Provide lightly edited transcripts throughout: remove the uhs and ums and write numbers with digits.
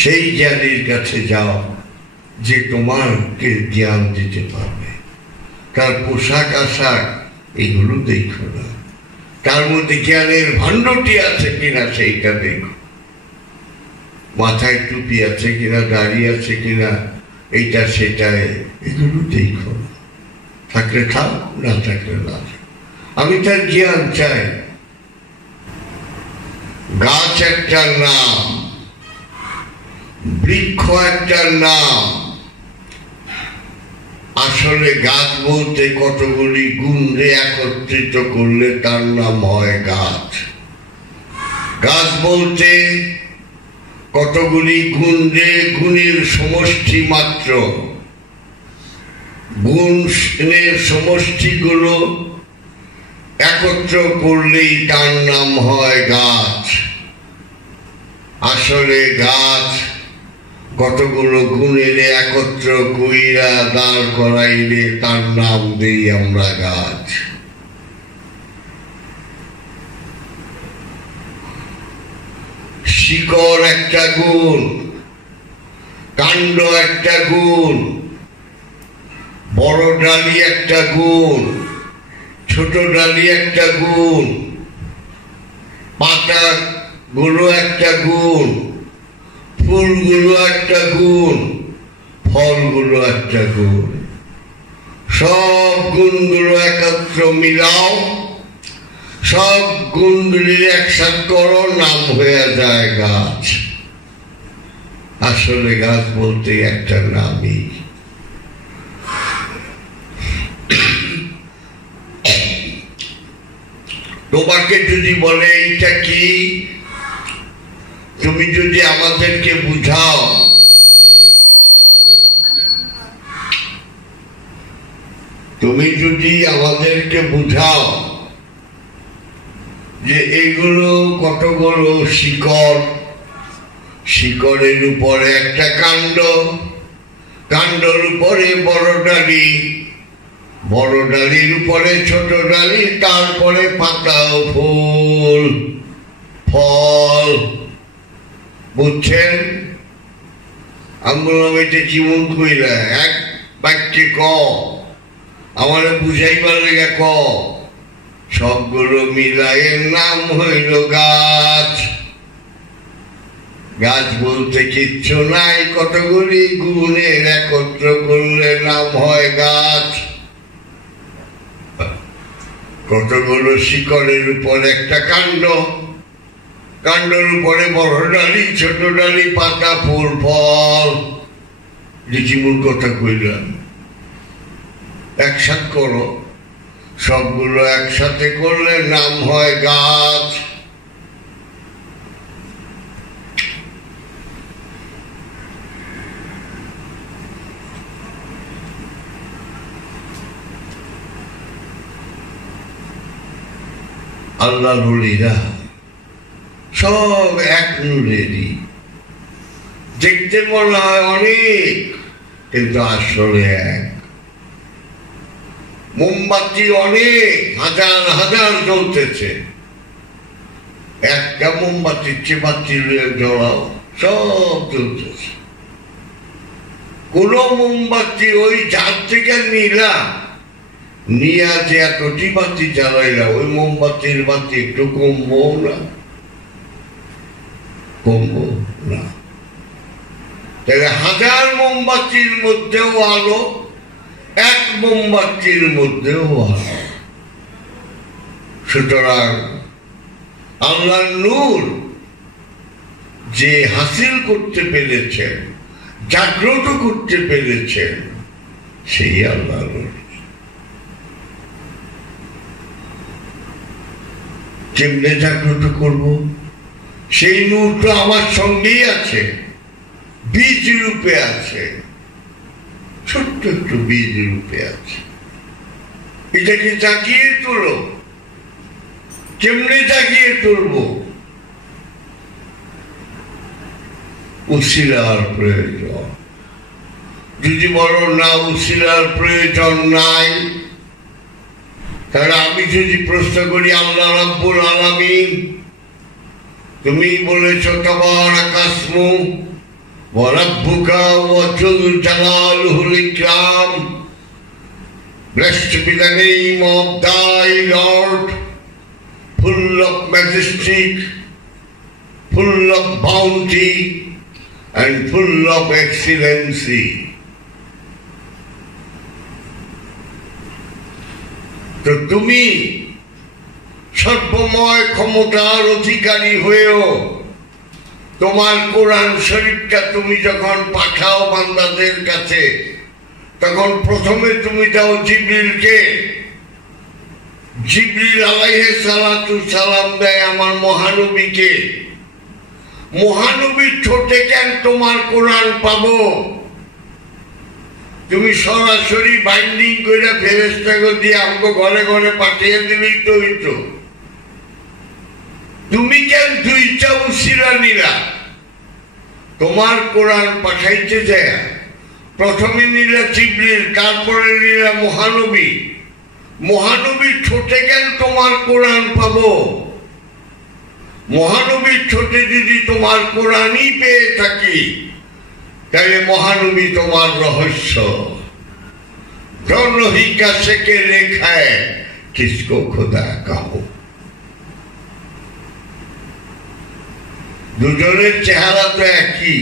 সেই জ্ঞানীর কাছে যাও যে তোমাকে জ্ঞান দিতে পারবে। তার পোশাক আশাক এগুলো দেখো না, তার মধ্যে জ্ঞানের ভাণ্ডটি আছে কিনা সেইটা দেখো। মাথায় টুপি আছে কিনা, দাড়ি আছে কিনা, এইটা সেটা এগুলো দেখো। থাকলে থাক, না থাকলে না। আমি তার জ্ঞান চাই। গাছ একটা নাম, বৃক্ষ একটা নাম। আসলে গাছ বলতে কতগুলি গুণরে একত্রিত করলে তার নাম হয় গাছ। গাছ বলতে কতগুলি গুণরে গুণের সমষ্টি মাত্র, গুণের সমষ্টিগুলো একত্র করলেই তার নাম হয় গাছ। আসলে গাছ কতগুলো গুণের একত্র কইরা দাঁড় করাইলে তার নাম দেই আমরা গাছ। শিকড় একটা গুণ, কাণ্ড একটা গুণ, বড় ডালি একটা গুণ, ছোট ডালি একটা গুণ, পাতা গুলো একটা গুণ, ফুলগুলো একটা গুণ, ফলগুলো একটা গুণ। সব গুণগুলো একত্র মিলাও, সব গুণগুলির একসাথ করো, নাম হয়ে যায় গাছ। আসলে গাছ বলতে একটা নামই। তোমাকে যদি বলে এইটা কি, তুমি যদি আমাদেরকে বুঝাও, তুমি যদি আমাদেরকে বুঝাও যে এগুলো কতগুলো শিকড়, শিকড়ের উপরে একটা কাণ্ড, কাণ্ডের উপরে বড় ডালি, বড় ডালির উপরে ছোট ডালি, তারপরে পাতা ও ফুল ফল। বুঝছেন? আমি বললাম এটা জীবন কইরা এক বাক্যে ক, আমার বুঝাইবার লেগে ক। সবগুলো মিলাইয়ের নাম হইল গাছ। গাছ বলতে কিচ্ছু নাই, কতগুলি গুণের একত্র করলে নাম হয় গাছ। কতগুলো শিকড়ের উপর একটা কাণ্ড, কাণ্ডের উপরে বড় ডালি, ছোট ডালি, পাতা, ফুল ফল। জীবন কথা কইলাম, একসাথে করো, সবগুলো একসাথে করলে নাম হয় গাছ। আল্লাহ বলিরা সব এক নূরেরই। দেখতে মনে হয় অনেক, কিন্তু আসলে এক। মোমবাতি অনেক, হাজার হাজার জ্বলতেছে, একটা মোমবাতির চেয়ে বাতি জ্বলাও, সব জ্বলতেছে। কোন মোমবাতি ওই যার থেকে নিলা, নিয়া যে এতটি বাতি জ্বালাইলা, ওই মোমবাতির বাতি একটু কমবো না? কমবো না। তাহলে হাজার মোমবাতির মধ্যেও আলো, এক মোমবাতির মধ্যেও আলো। সুতরাং আল্লাহর নূর যে হাসিল করতে পেরেছেন, জাগ্রত করতে পেরেছেন, সেই আল্লাহর নূর। কেমনে জাগ্রত করব? সেই নূর তো আমার সঙ্গেই আছে, বীজ রূপে আছে, ছোট্ট একটু বীজ রূপে আছে। এটাকে জাগিয়ে তোলো। কেমনে জাগিয়ে তুলব? উসিলার প্রয়োজন। যদি বলো না উসিলার প্রয়োজন নাই, তাহলে আমি যদি প্রশ্ন করি, আল্লাহ রাব্বুল আলামিন তুমি বলেছ তাবারাকা ইসমু ওয়ারাব্বুকা ওয়াজুল জালালুল ইকরাম, blessed be the name of thy Lord, full of majesty, full of bounty, and full of excellency. তো তুমি সর্বময় ক্ষমতার অধিকারী হয়েও তোমার কোরআন শরীফটা তুমি যখন পাঠাও বান্দাদের কাছে, তখন প্রথমে তুমি দাও জিবরিলকে। জিবরিল আলাইহিস সালাতু সালাম দেয় আমার মহানবীকে। মহানবীর ঠোঁটে কেন তোমার কোরআন পাবো? তুমি সরাসরি বাইন্ডিং করে ফেরেশতাকে দিয়ে আমাকে ঘরে ঘরে পাঠিয়ে দিলেই তো হইতো। তুমি কেন দুইটা উসিলা নিলা? তোমার কোরআন পাঠাইতে যায় প্রথমে নিলা জিবরিল, তারপরে নিলা মহানবী। মহানবীর ঠোঁটে কেন তোমার কোরআন পাবো? মহানবীর ঠোঁটে যদি তোমার কোরআনই পেয়ে থাকি, তাহলে মহানবী তোমার রহস্য। दोनों ही का सके लेखा है, किसको खुदा कहो। দুজনের চেহারা তো একই,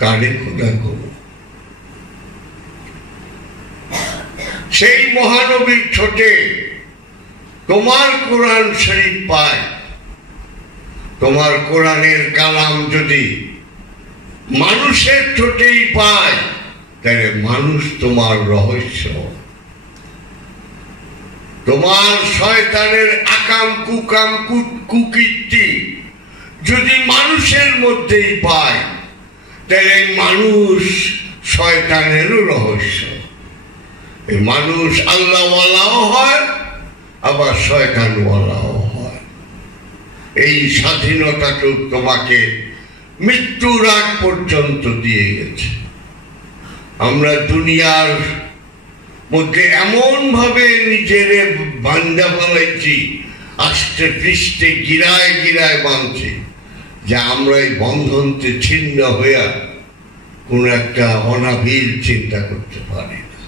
কারে খোদা কহো। সেই মহানবীর ঠোঁটে তোমার কোরআন শরীফ পায়। তোমার কোরআনের কালাম যদি মানুষের ঠোঁটেই পায়, তাহলে মানুষ তোমার রহস্য। তোমার শয়তানের আকাম কুকাম কুকীর্তি যদি মানুষের মধ্যেই পায়, তাহলে মানুষ শয়তানেরও রহস্য। এই মানুষ আল্লাহওয়ালাও হয়, আবার শয়তানওয়ালাও হয়। এই স্বাধীনতাটুকু তোমাকে মৃত্যুর আগ পর্যন্ত দিয়ে গেছে। আমরা দুনিয়ার মধ্যে এমন ভাবে নিজের বান্ধা ফেলাইছি, আস্তে পৃষ্ঠে গিরায় গিরায় বাঁধছি, যে আমরা এই বন্ধনতে ছিন্ন হইয়া কোন একটা অনাবিল চিন্তা করতে পারি না।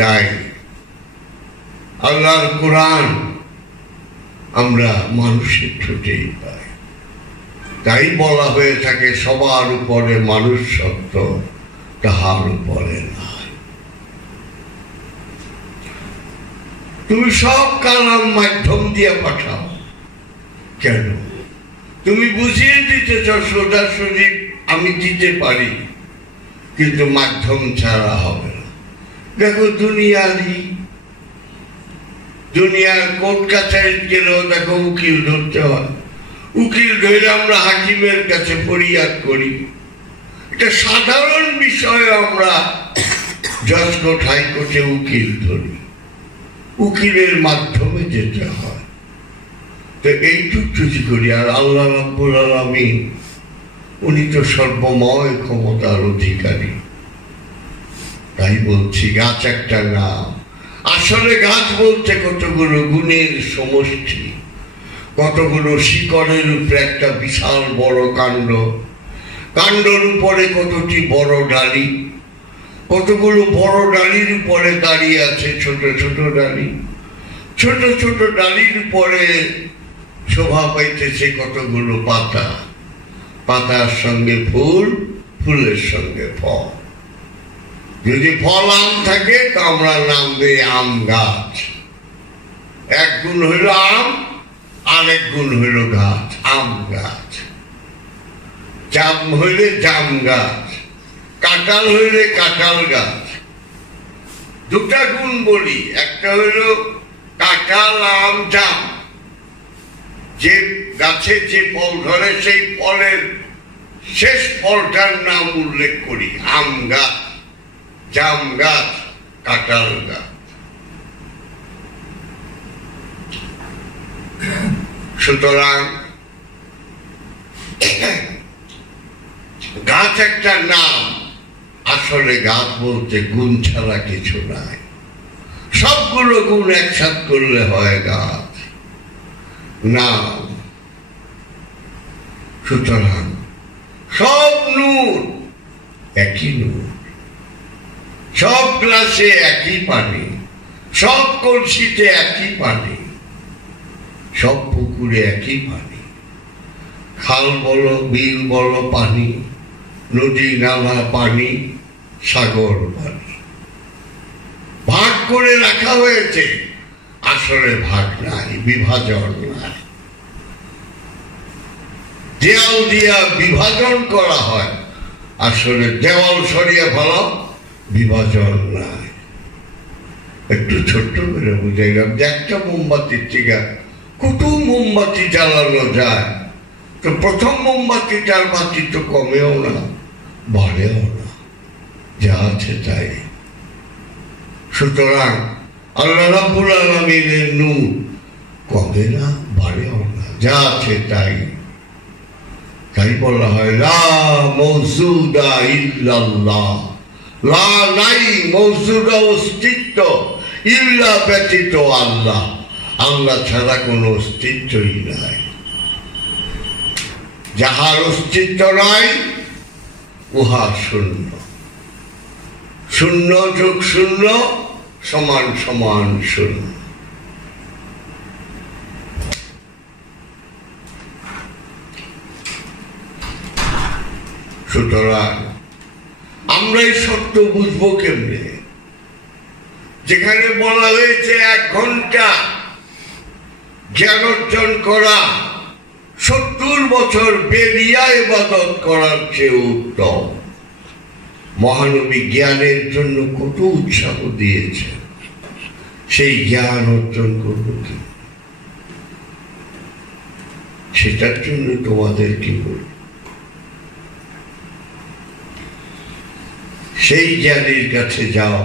তাই আল্লাহর কোরআন আমরা মানুষের ঠোঁটেই পাই। তাই বলা হয়ে থাকে সবার উপরে মানুষ সত্য, তাহার উপরে নয়। তুমি সব কালাম মাধ্যম দিয়ে পাঠাও কেন? তুমি বুঝিয়ে দিতে চাও সোজাসুজি আমি দিতে পারি, কিন্তু মাধ্যম ছাড়া হবে না। দেখো দুনিয়ার কোর্ট কাছারি গেলেও দেখো উকিল ধরতে হয়। উকিল ধরে আমরা হাকিমের কাছে ফরিয়াদ করি। এটা সাধারণ বিষয়ে আমরা জজ কোর্ট হাইকোর্টে উকিল ধরি, উকিলের মাধ্যমে যেতে হয়। তো এইটুকু যদি করি, আর আল্লাহ রাব্বুল আলামিন উনি তো সর্বময় ক্ষমতার অধিকারী। তাই বলছি গাছ একটা নাম। আসলে গাছ বলতে কতগুলো গুণের সমষ্টি, কতগুলো শিকড়ের উপরে একটা বিশাল বড় কাণ্ড, কাণ্ডর উপরে কতটি বড় ডালি, কতগুলো বড় ডালির উপরে দাঁড়িয়ে আছে ছোট ছোট ডালি, ছোট ছোট ডালির উপরে শোভা পাইতেছে কতগুলো পাতা, পাতার সঙ্গে ফুল, ফুলের সঙ্গে ফল। যদি ফল আম থাকে তো আমরা নাম দিই আম গাছ। এক গুণ হইল আম, আরেক গুণ হইল গাছ, আম গাছ। জাম হইলে জাম গাছ, কাঁঠাল হইলে কাঁঠাল গাছ। দুটা গুণ বলি, একটা হইল কাঁঠাল, আম, জাম। যে গাছে যে ফল ধরে সেই ফলের শেষ ফলটার নাম উল্লেখ করি, আম গাছ, জাম গাছ, কাঁঠাল গাছ। সুতরাং গাছ একটা নাম, আসলে গাছ বলতে গুণ ছাড়া কিছু নাই। সবগুলো গুণ একসাথ করলে হয় গাছ নাম। সুতরাং সব নূর, একই নূর। সব গ্লাসে একই পানি, সব কলসিতে একই পানি, সব পুকুরে একই পানি। খাল বলো, বিল বলো পানি, নদী নালা পানি, সাগর পানি। ভাগ করে রাখা হয়েছে, আসলে ভাগ নাই, বিভাজন নাই। দেওয়াল দিয়া বিভাজন করা হয়, আসলে দেওয়াল সরিয়ে ফেলা, বিভাজন নাই। একটু ছোট্ট করে বুঝাইলাম যে একটা মোমবাতির থেকে কত মোমবাতি জ্বালানো যায়, তো প্রথম মোমবাতিটার বাতি তো কমেও না, বাড়েও না, যা আছে তাই। সুতরাং আল্লাহ রাব্বুল আলামিনের নূর কমে না, বাড়েও না, যা আছে তাই। তাই বলা হয় লা মওজুদা ইল্লাল্লাহ, লা নাই মওজুদা অস্তিত্ব, ইল্লা ব্যতীত আল্লাহ, আল্লাহ ছাড়া কোনো অস্তিত্বই নাই। যাহার অস্তিত্ব নাই উহা শূন্য, শূন্য যোগ শূন্য সমান সমান শূন্য। সুতরাং আমরা এই সত্য বুঝবো কেমনে? যেখানে বলা হয়েছে 1 ঘন্টা জ্ঞান অর্জন করা 70 বছর বেরিয়া ইবাদত করার চেয়ে উত্তম। মহানবী জ্ঞানের জন্য কত উৎসাহ দিয়েছে, সেই জ্ঞান অর্জন করবো কি? সেটার জন্য তোমাদের কি বলব? সেই জ্ঞানীর কাছে যাও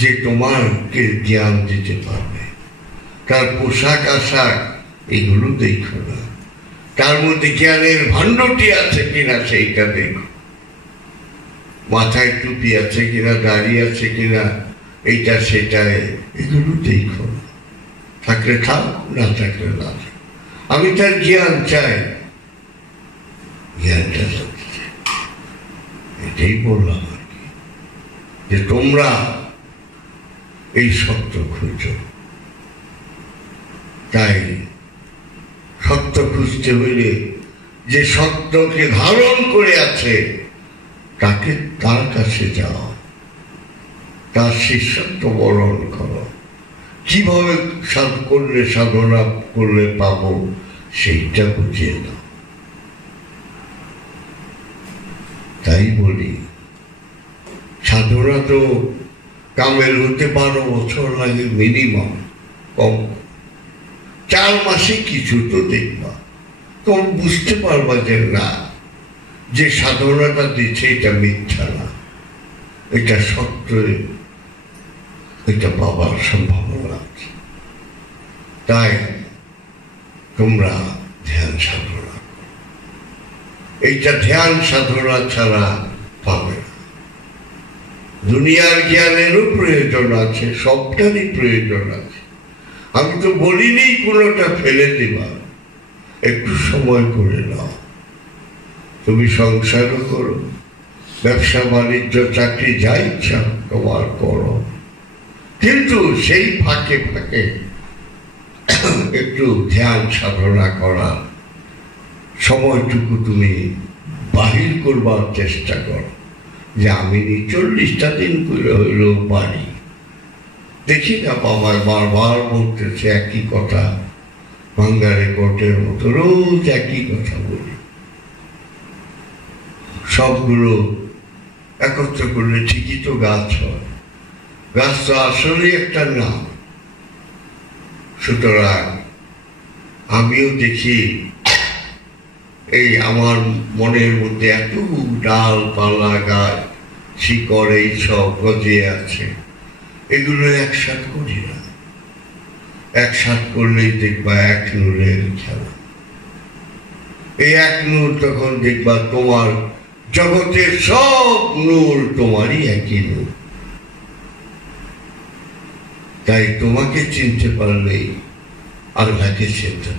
যে তোমাকে জ্ঞান দিতে পারবে। তার পোশাক আশাক এগুলো দেখো না, তার মধ্যে জ্ঞানের ভাণ্ডটি আছে কিনা সেইটা দেখো। মাথায় টুপি আছে কিনা, দাড়ি আছে কিনা, এইটা সেটা এগুলো দেখো। থাকলে খাও, না থাকলে না। আমি তার জ্ঞান চাই, জ্ঞানটা জানতে চাই। এটাই বললাম আর কি, যে তোমরা এই সত্য খুঁজো। তাই সত্য খুঁজতে হইলে যে সত্যকে ধারণ করে আছে তাকে, তার কাছে যাও, তার শিষ্যত্ব বরণ করো। কিভাবে করলে সাধনা করলে পাবো সেইটা বুঝিয়ে দাও। তাই বলি সাধনা তো কামেল হতে 12 বছর লাগে মিনিমাম, কম 4 মাসে কিছু তো দেখবা, তখন বুঝতে পারবা যে না, যে সাধনাটা দিচ্ছে এটা মিথ্যা না, এটা সত্য, এটা পাবার সম্ভাবনা আছে। তাই তোমরা ধ্যান সাধনা, এইটা ধ্যান সাধনা ছাড়া পাবে না। দুনিয়ার জ্ঞানেরও প্রয়োজন আছে, সবটারই প্রয়োজন আছে। আমি তো বলিনি কোনোটা ফেলে দিবা, একটু সময় করে নাও। তুমি সংসারও করো, ব্যবসা বাণিজ্য চাকরি যা ইচ্ছা তোমার করো, কিন্তু সেই ফাঁকে ফাঁকে একটু ধ্যান সাধনা করার সময়টুকু তুমি বাহির করবার চেষ্টা করো। যে আমি 40টা দিন করে হইলেও পারি। দেখি না বাবার বারবার বলতেছে একই কথা, ভাঙ্গা রেকর্ডের মতো রোজ একই কথা বলি। সবগুলো একত্র করলে ঠিকই তো গাছ হয়। গাছ তো আসলে একটা নাম। সুতরাং আমিও দেখি এই আমার মনের মধ্যে এত ডালপালা গাছ, শিকড় এই সব গজে আছে, এগুলো একসাথ করি না। একসাথ করলেই দেখবা এক নূরের খেলা। এই এক নূর তখন দেখবা তোমার জগতের সব নূর তোমারই একই নূর। তাই তোমাকে চিনতে পারলেই আল্লাহকে চিনতে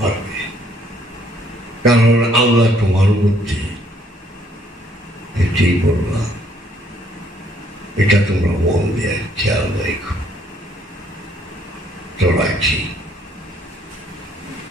পারবে। কারণ আল্লাহ তোমার মধ্যে, এটাই বললাম। এটা তোমরা মন দিয়ে খেয়াল রেখো। তো রাখছি।